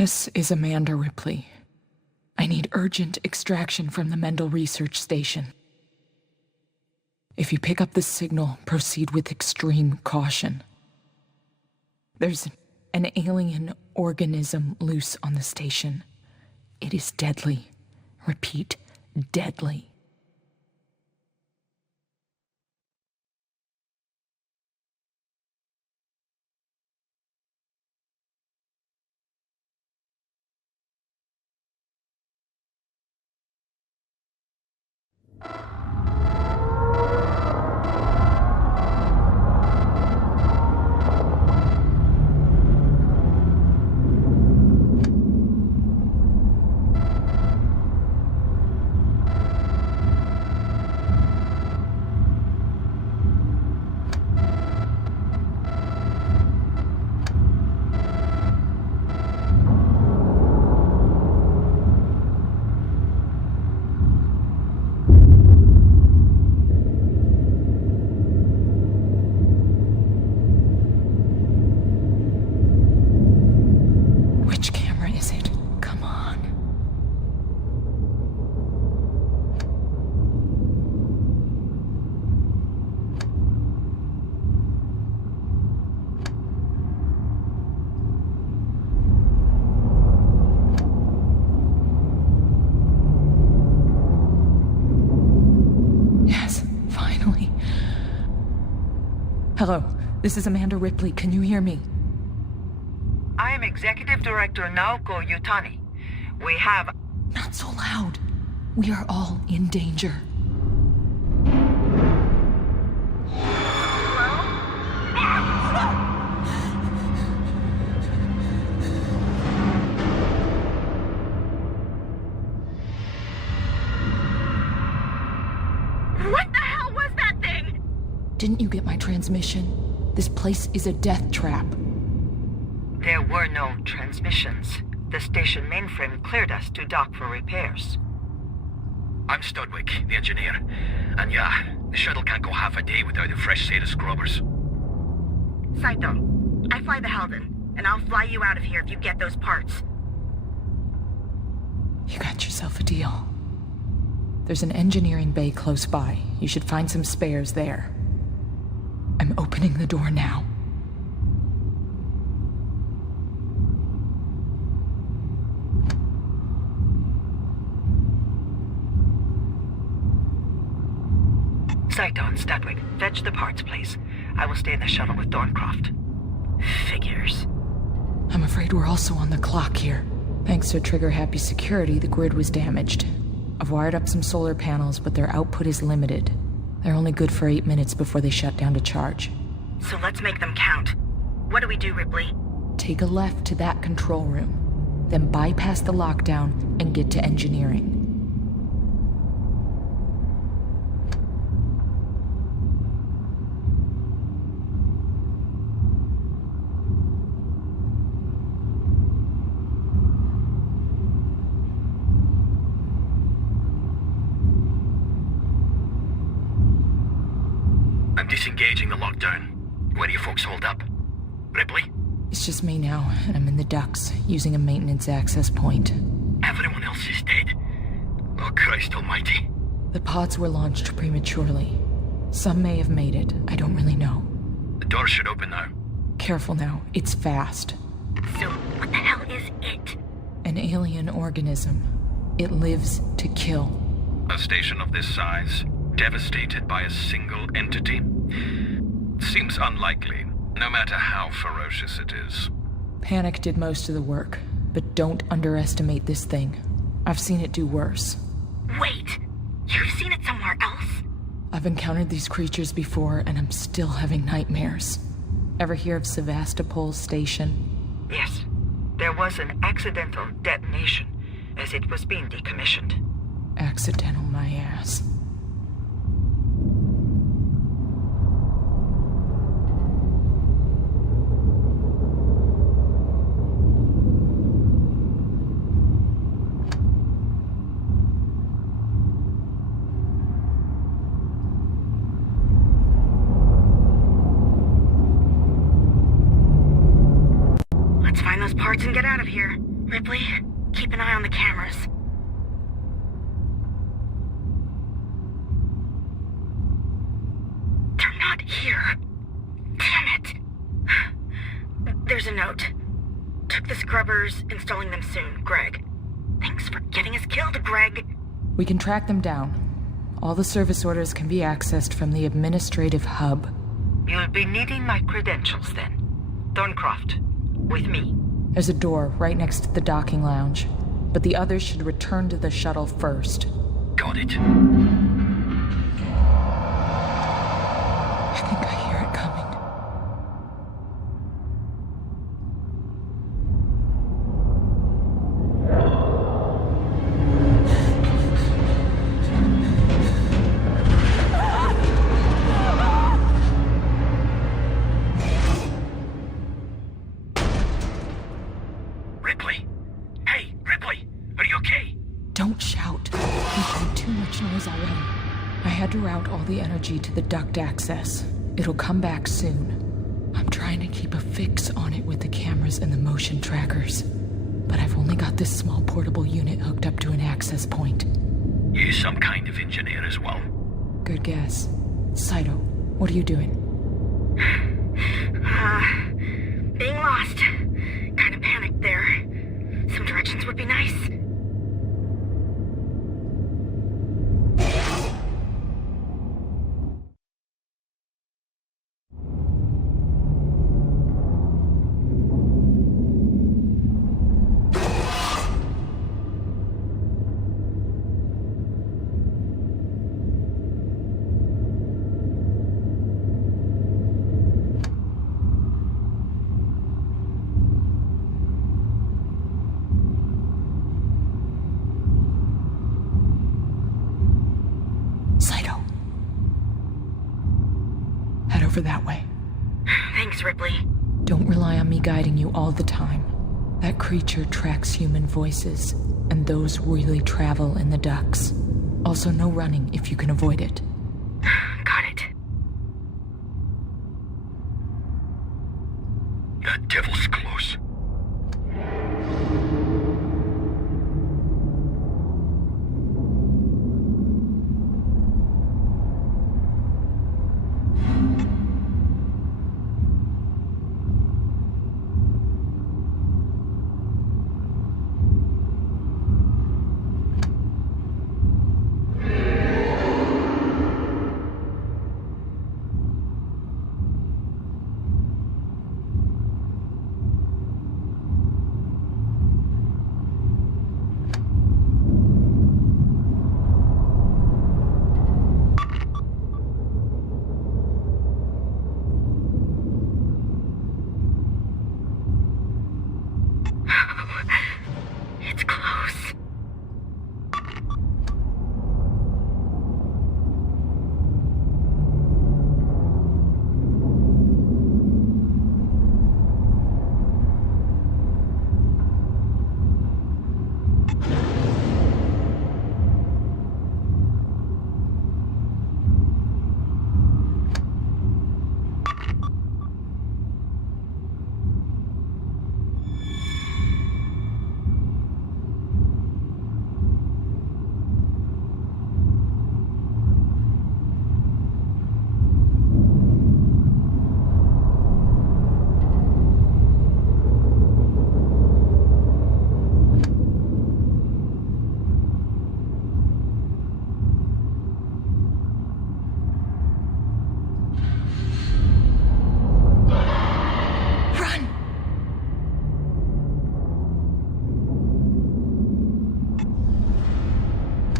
This is Amanda Ripley. I need urgent extraction from the Mendel research station. If you pick up the signal, proceed with extreme caution. There's an alien organism loose on the station. It is deadly. Repeat, deadly. Hello, this is Amanda Ripley. Can you hear me? I am Executive Director Naoko Yutani. We have... Not so loud. We are all in danger. What the hell was that thing? Didn't you get my transmission? This place is a death trap. There were no transmissions. The station mainframe cleared us to dock for repairs. I'm Studwick, the engineer. And yeah, the shuttle can't go half a day without a fresh set of scrubbers. Saito, I fly the Helden, and I'll fly you out of here if you get those parts. You got yourself a deal. There's an engineering bay close by. You should find some spares there. I'm opening the door now. Saito and Studwick, fetch the parts, please. I will stay in the shuttle with Thorncroft. Figures. I'm afraid we're also on the clock here. Thanks to trigger-happy security, the grid was damaged. I've wired up some solar panels, but their output is limited. They're only good for 8 minutes before they shut down to charge. So let's make them count. What do we do, Ripley? Take a left to that control room, then bypass the lockdown and get to engineering. I'm disengaging the lockdown. Where do you folks hold up? Ripley? It's just me now, and I'm in the ducts, using a maintenance access point. Everyone else is dead. Oh, Christ almighty. The pods were launched prematurely. Some may have made it, I don't really know. The door should open now. Careful now, it's fast. So, what the hell is it? An alien organism. It lives to kill. A station of this size, devastated by a single entity? Seems unlikely, no matter how ferocious it is. Panic did most of the work, but don't underestimate this thing. I've seen it do worse. Wait, you've seen it somewhere else? I've encountered these creatures before, and I'm still having nightmares. Ever hear of Sevastopol station? Yes. There was an accidental detonation as it was being decommissioned. Accidental, my ass. Let's find those parts and get out of here. Ripley, keep an eye on the cameras. They're not here. Damn it. There's a note. Took the scrubbers, installing them soon. Greg. Thanks for getting us killed, Greg. We can track them down. All the service orders can be accessed from the administrative hub. You'll be needing my credentials then. Thorncroft, with me. There's a door right next to the docking lounge, but the others should return to the shuttle first. Got it. I think I hear it coming. Ripley! Hey, Ripley! Are you okay? Don't shout. We've made too much noise already. I had to route all the energy to the duct access. It'll come back soon. I'm trying to keep a fix on it with the cameras and the motion trackers. But I've only got this small portable unit hooked up to an access point. You're some kind of engineer as well. Good guess. Saito, what are you doing? Being lost. Kind of panicked there. Some directions would be nice. Saito. Head over that way. Thanks, Ripley. Don't rely on me guiding you all the time. That creature tracks human voices, and those really travel in the ducts. Also, no running if you can avoid it. Got it. That devil's close. It's close.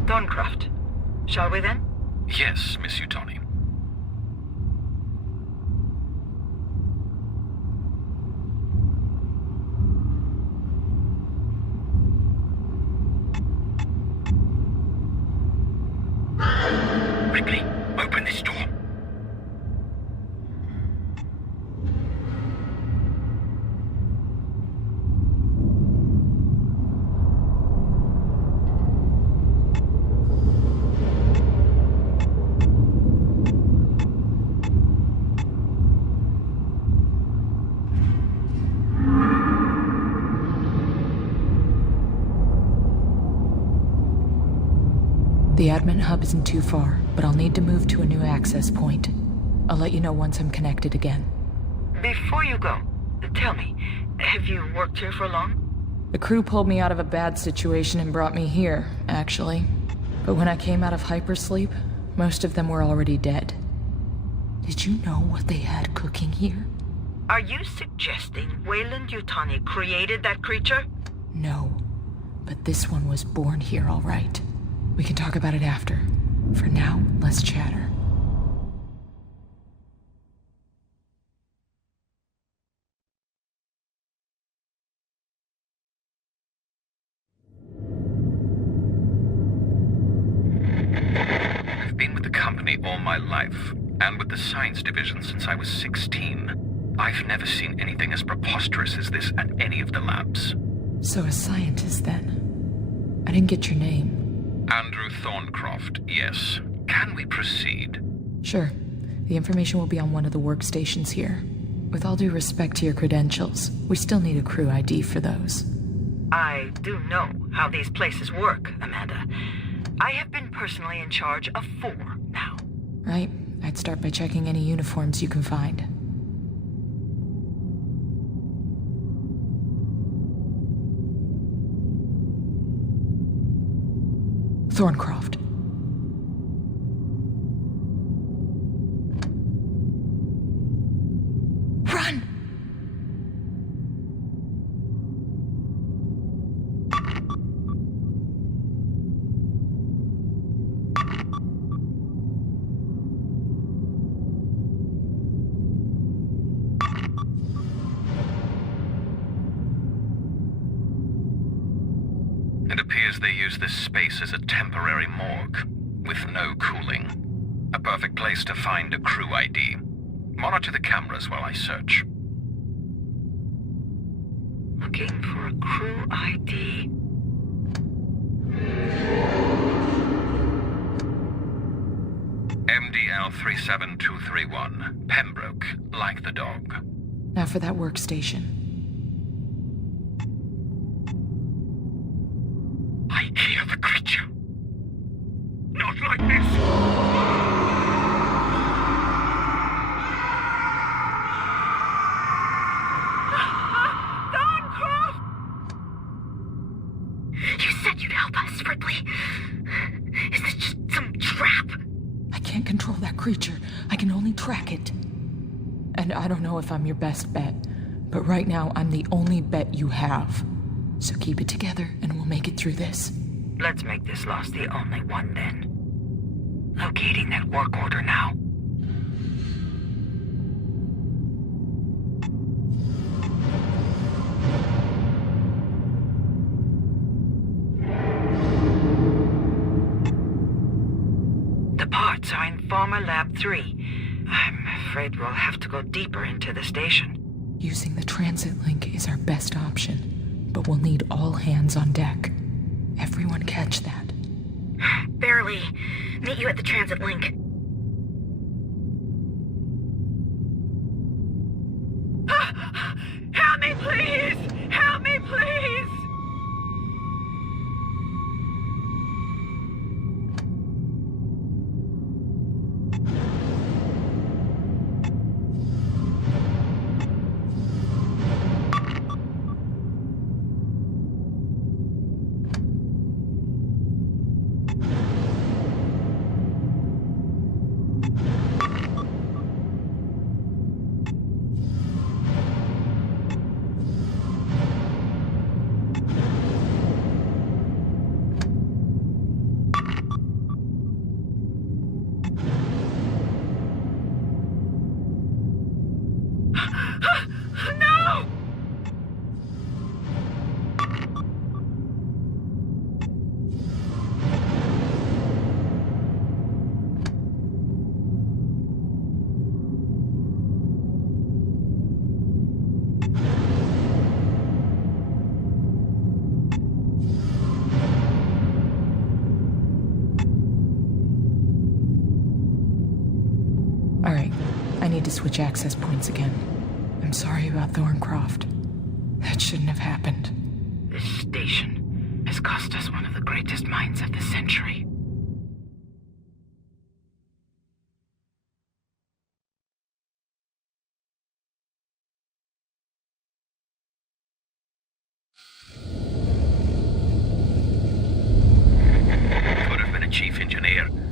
Thorncroft. Shall we then? Yes, Miss Utoni. Ripley, open this door. admin hub isn't too far, but I'll need to move to a new access point. I'll let you know once I'm connected again. Before you go, tell me, have you worked here for long? The crew pulled me out of a bad situation and brought me here, actually. But when I came out of hypersleep, most of them were already dead. Did you know what they had cooking here? Are you suggesting Weyland-Yutani created that creature? No, but this one was born here all right. We can talk about it after. For now, let's chatter. I've been with the company all my life, and with the science division since I was 16. I've never seen anything as preposterous as this at any of the labs. So a scientist, then? I didn't get your name. Andrew Thorncroft, yes. Can we proceed? Sure. The information will be on one of the workstations here. With all due respect to your credentials, we still need a crew ID for those. I do know how these places work, Amanda. I have been personally in charge of 4 now. Right. I'd start by checking any uniforms you can find. Thorncroft. Run! It appears they use this space as a temporary morgue, with no cooling. A perfect place to find a crew ID. Monitor the cameras while I search. Looking for a crew ID. MDL 37231, Pembroke, like the dog. Now for that workstation. I hear the creature. Not like this. Thorncroft! You said you'd help us, Ripley. Is this just some trap? I can't control that creature. I can only track it. And I don't know if I'm your best bet, but right now I'm the only bet you have. So keep it together and we'll make it through this. Let's make this loss the only one, then. Locating that work order now. The parts are in former Lab 3. I'm afraid we'll have to go deeper into the station. Using the transit link is our best option, but we'll need all hands on deck. Everyone catch that. Barely. Meet you at the transit link. Help me, please! Help me, please! No! All right, I need to switch access points again. I'm sorry about Thorncroft. That shouldn't have happened. This station has cost us one of the greatest minds of the century.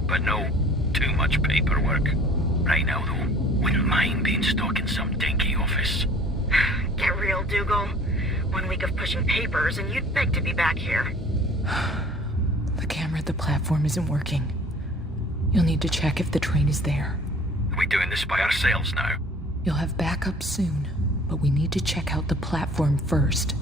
but no too much paperwork. Right now, though, wouldn't mind being stuck in some dinky office. Get real, Dougal. 1 week of pushing papers and you'd beg to be back here. The camera at the platform isn't working. You'll need to check if the train is there. Are we doing this by ourselves now? You'll have backup soon, but we need to check out the platform first.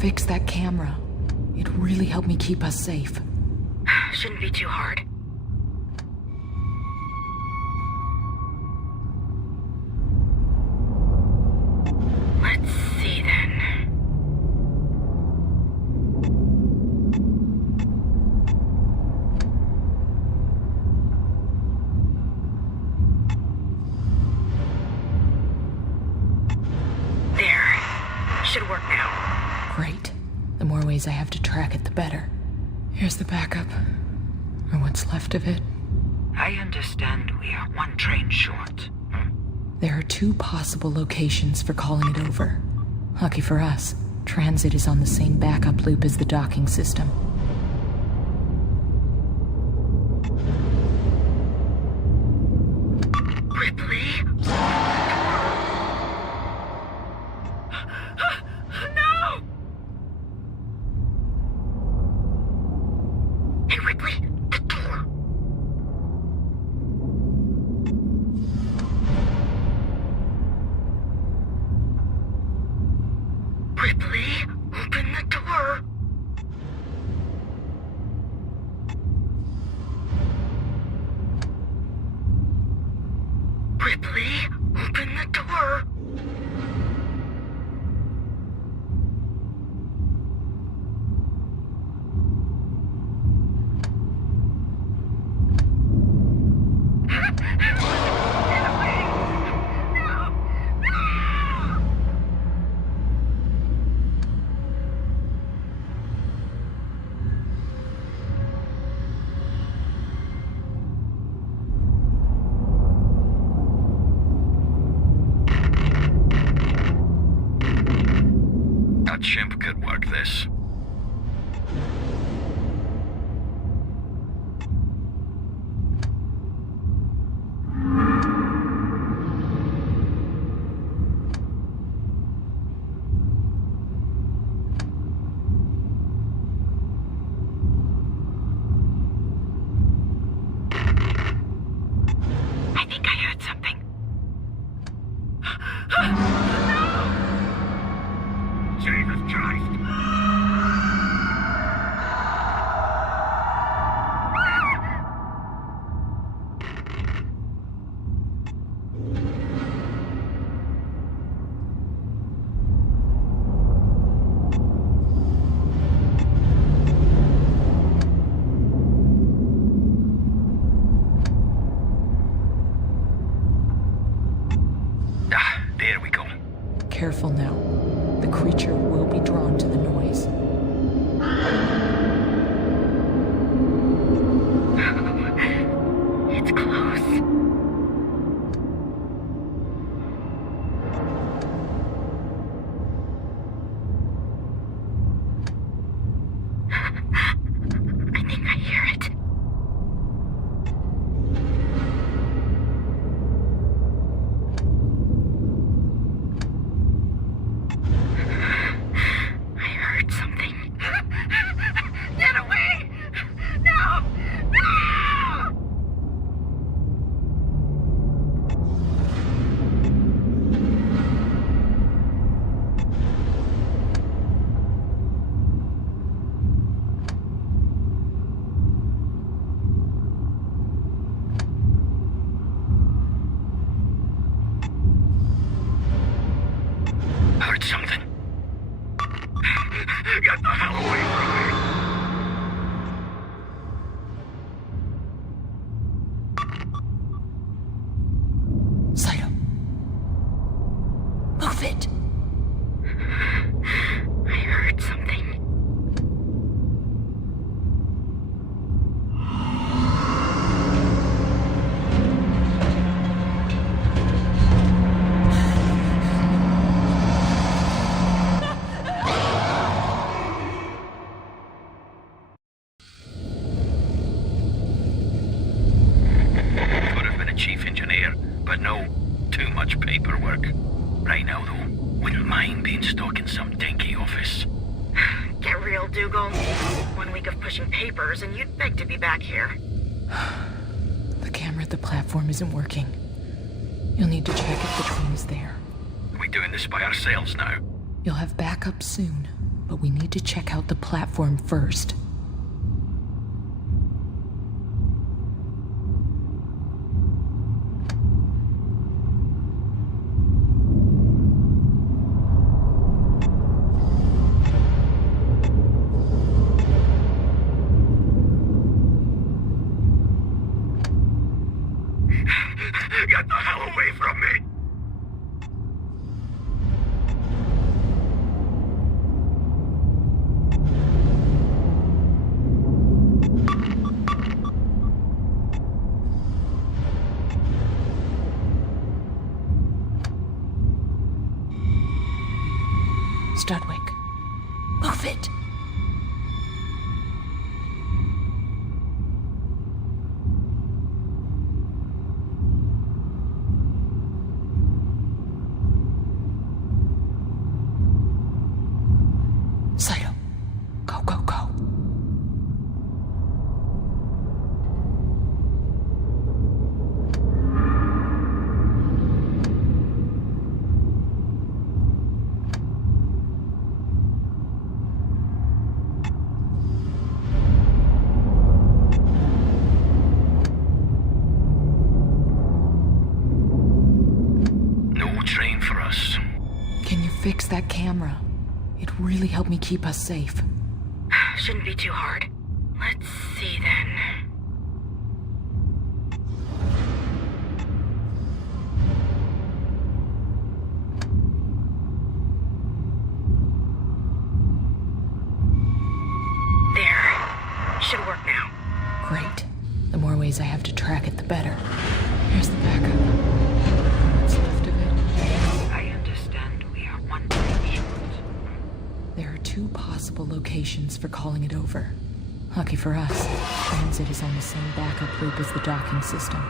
Fix that camera. It really helped me keep us safe. Shouldn't be too hard. Let's see then. There. Should work now. Great. The more ways I have to track it, the better. Here's the backup. Or what's left of it. I understand we are 1 train short. There are 2 possible locations for calling it over. Lucky for us, transit is on the same backup loop as the docking system. Ripley? something. Get the hell away from me! Saito. Move it! I heard something. Could have been a chief engineer, but no, too much paperwork. Right now, though, wouldn't mind being stuck in some dinky office. Get real, Dougal. 1 week of pushing papers and you'd beg to be back here. The camera at the platform isn't working. You'll need to check if the train is there. Are we doing this by ourselves now? You'll have backup soon, but we need to check out the platform first. Get the hell away from me! Studwick. Move it! Saito. Go, go, go. No train for us. Can you fix that camera? It really helped me keep us safe. Shouldn't be too hard. Let's see then. There. Should work now. Great. The more ways I have to track it, the better. Here's the backup. What's left of it? I understand we are one train short. There are 2 possible locations for calling it over. Lucky for us, transit is on the same backup loop as the docking system.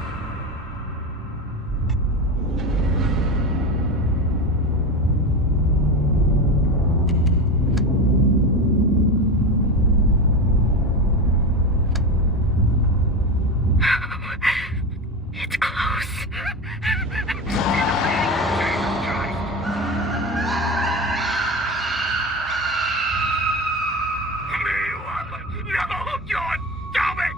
It's close. No, God, damn it!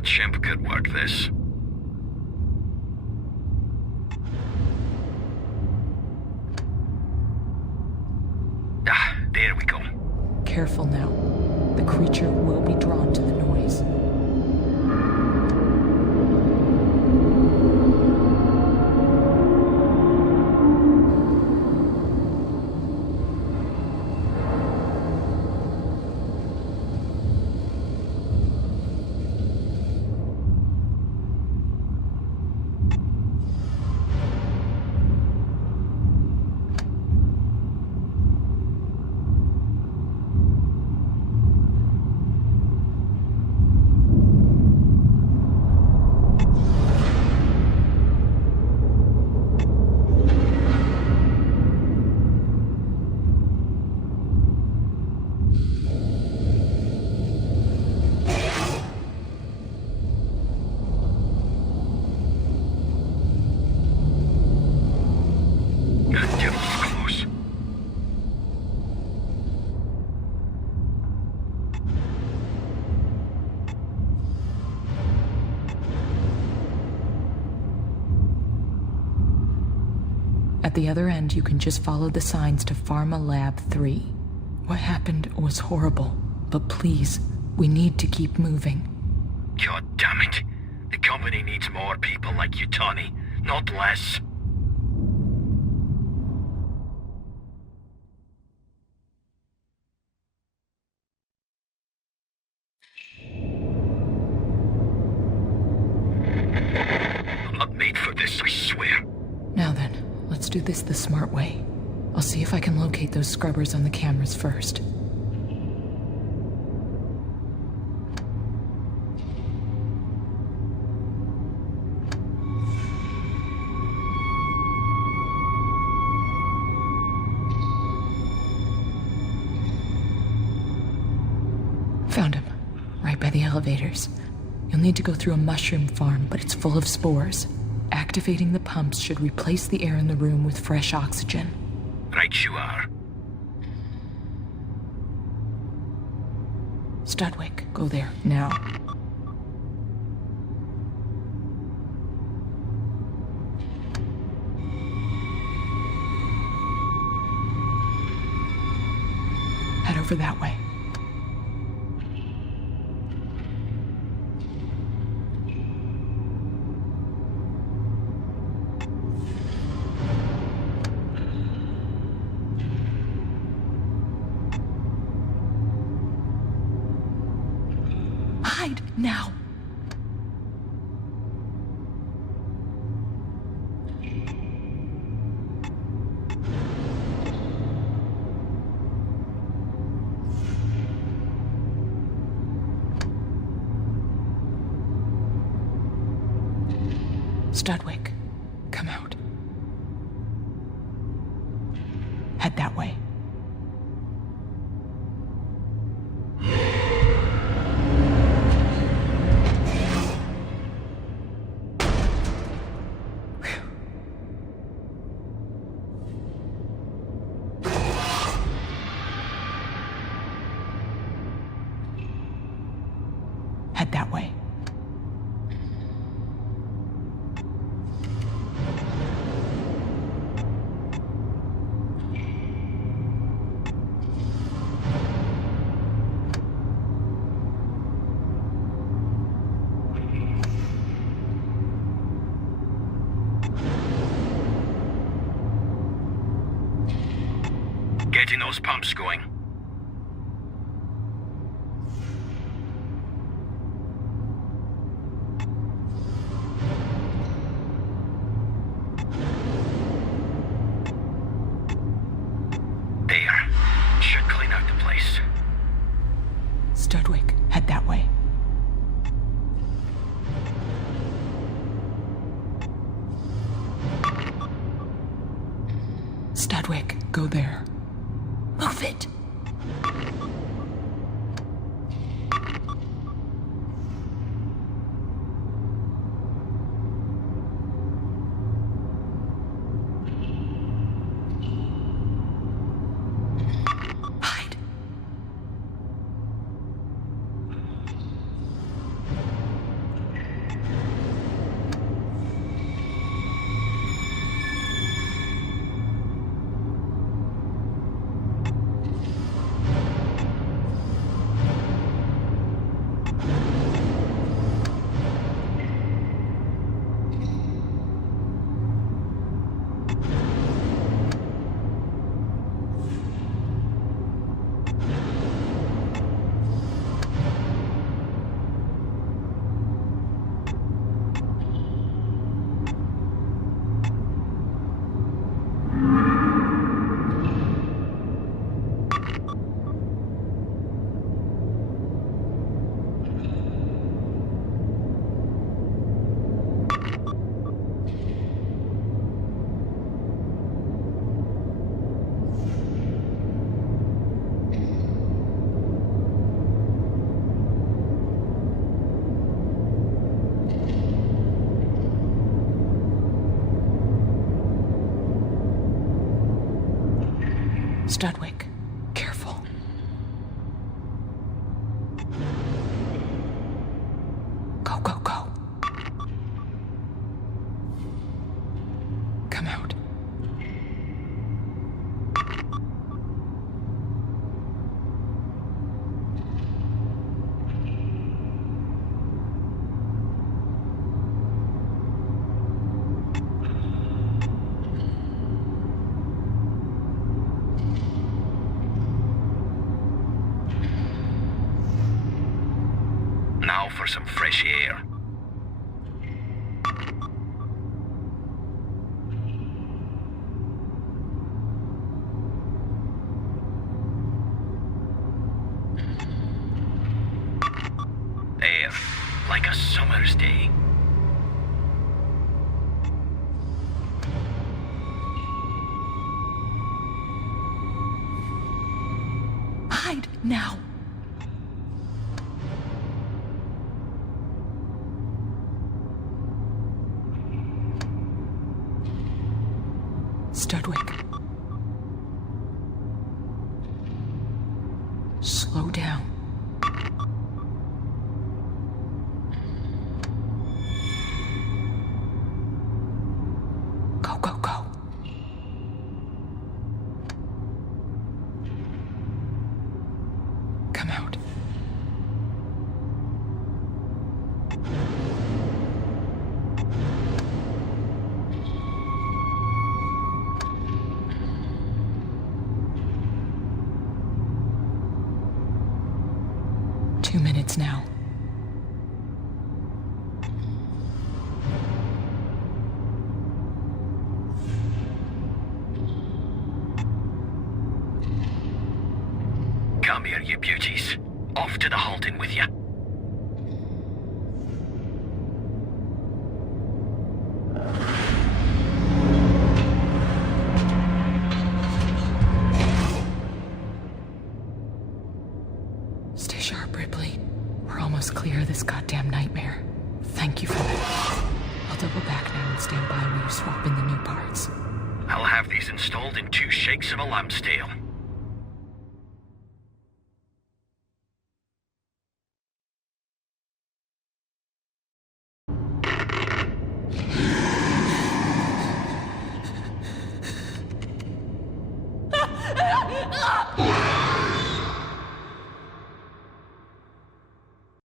A chimp could work this. Ah, there we go. Careful now. The creature will be drawn to the noise. At the other end, you can just follow the signs to Pharma Lab 3. What happened was horrible, but please, we need to keep moving. God damn it. The company needs more people like you, Tony, not less. I'm not made for this, I swear. Now then, let's do this the smart way. I'll see if I can locate those scrubbers on the cameras first. Found him. Right by the elevators. You'll need to go through a mushroom farm, but it's full of spores. Activating the pumps should replace the air in the room with fresh oxygen. Right you are. Studwick, go there, now. Head over that way. Hide, now! Studwick, come out. Head that way. Head that way. Getting those pumps going. There. Should clean out the place. Studwick, head that way. Studwick, go there. Move it! Hide. Studwick, careful. Go, go, go. Come out. Now for some fresh air. Air, like a summer's day. Hide now. Studwick. Slow down. Go, go, go. Come out. Minutes now. Come here, you beauties. Off to the halting with you. Stay sharp, Ripley. We're almost clear of this goddamn nightmare. Thank you for that. I'll double back now and stand by while you swap in the new parts. I'll have these installed in 2 shakes of a lamb's tail.